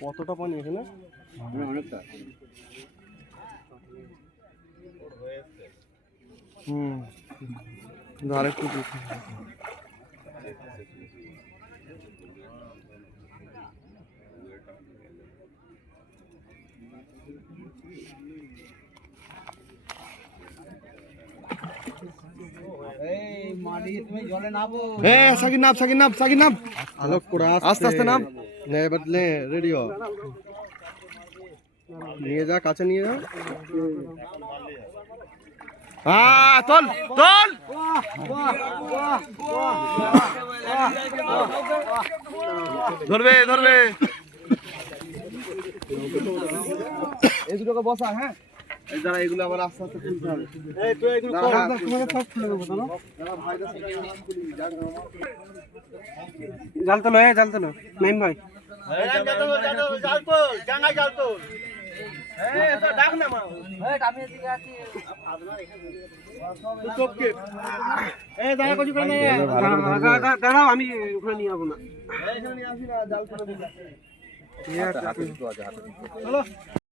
কতটা পানি এখানে? অনেকটা। আরেকটু আস্তে আস্তে নাম। এবার রেডি হ, নিয়ে যা, কাছে নিয়ে যা। তোল তোল, ধরবে ধরবে। এই দুটোকে বসা। হ্যাঁ, এই যারা এগুলো আবার আস্তে আস্তে তুলতে হবে। জাল তোলো, জাল তোলো নাইন ভাই। দাঁড়াও, আমি ওখানে নিয়ে যাবো না।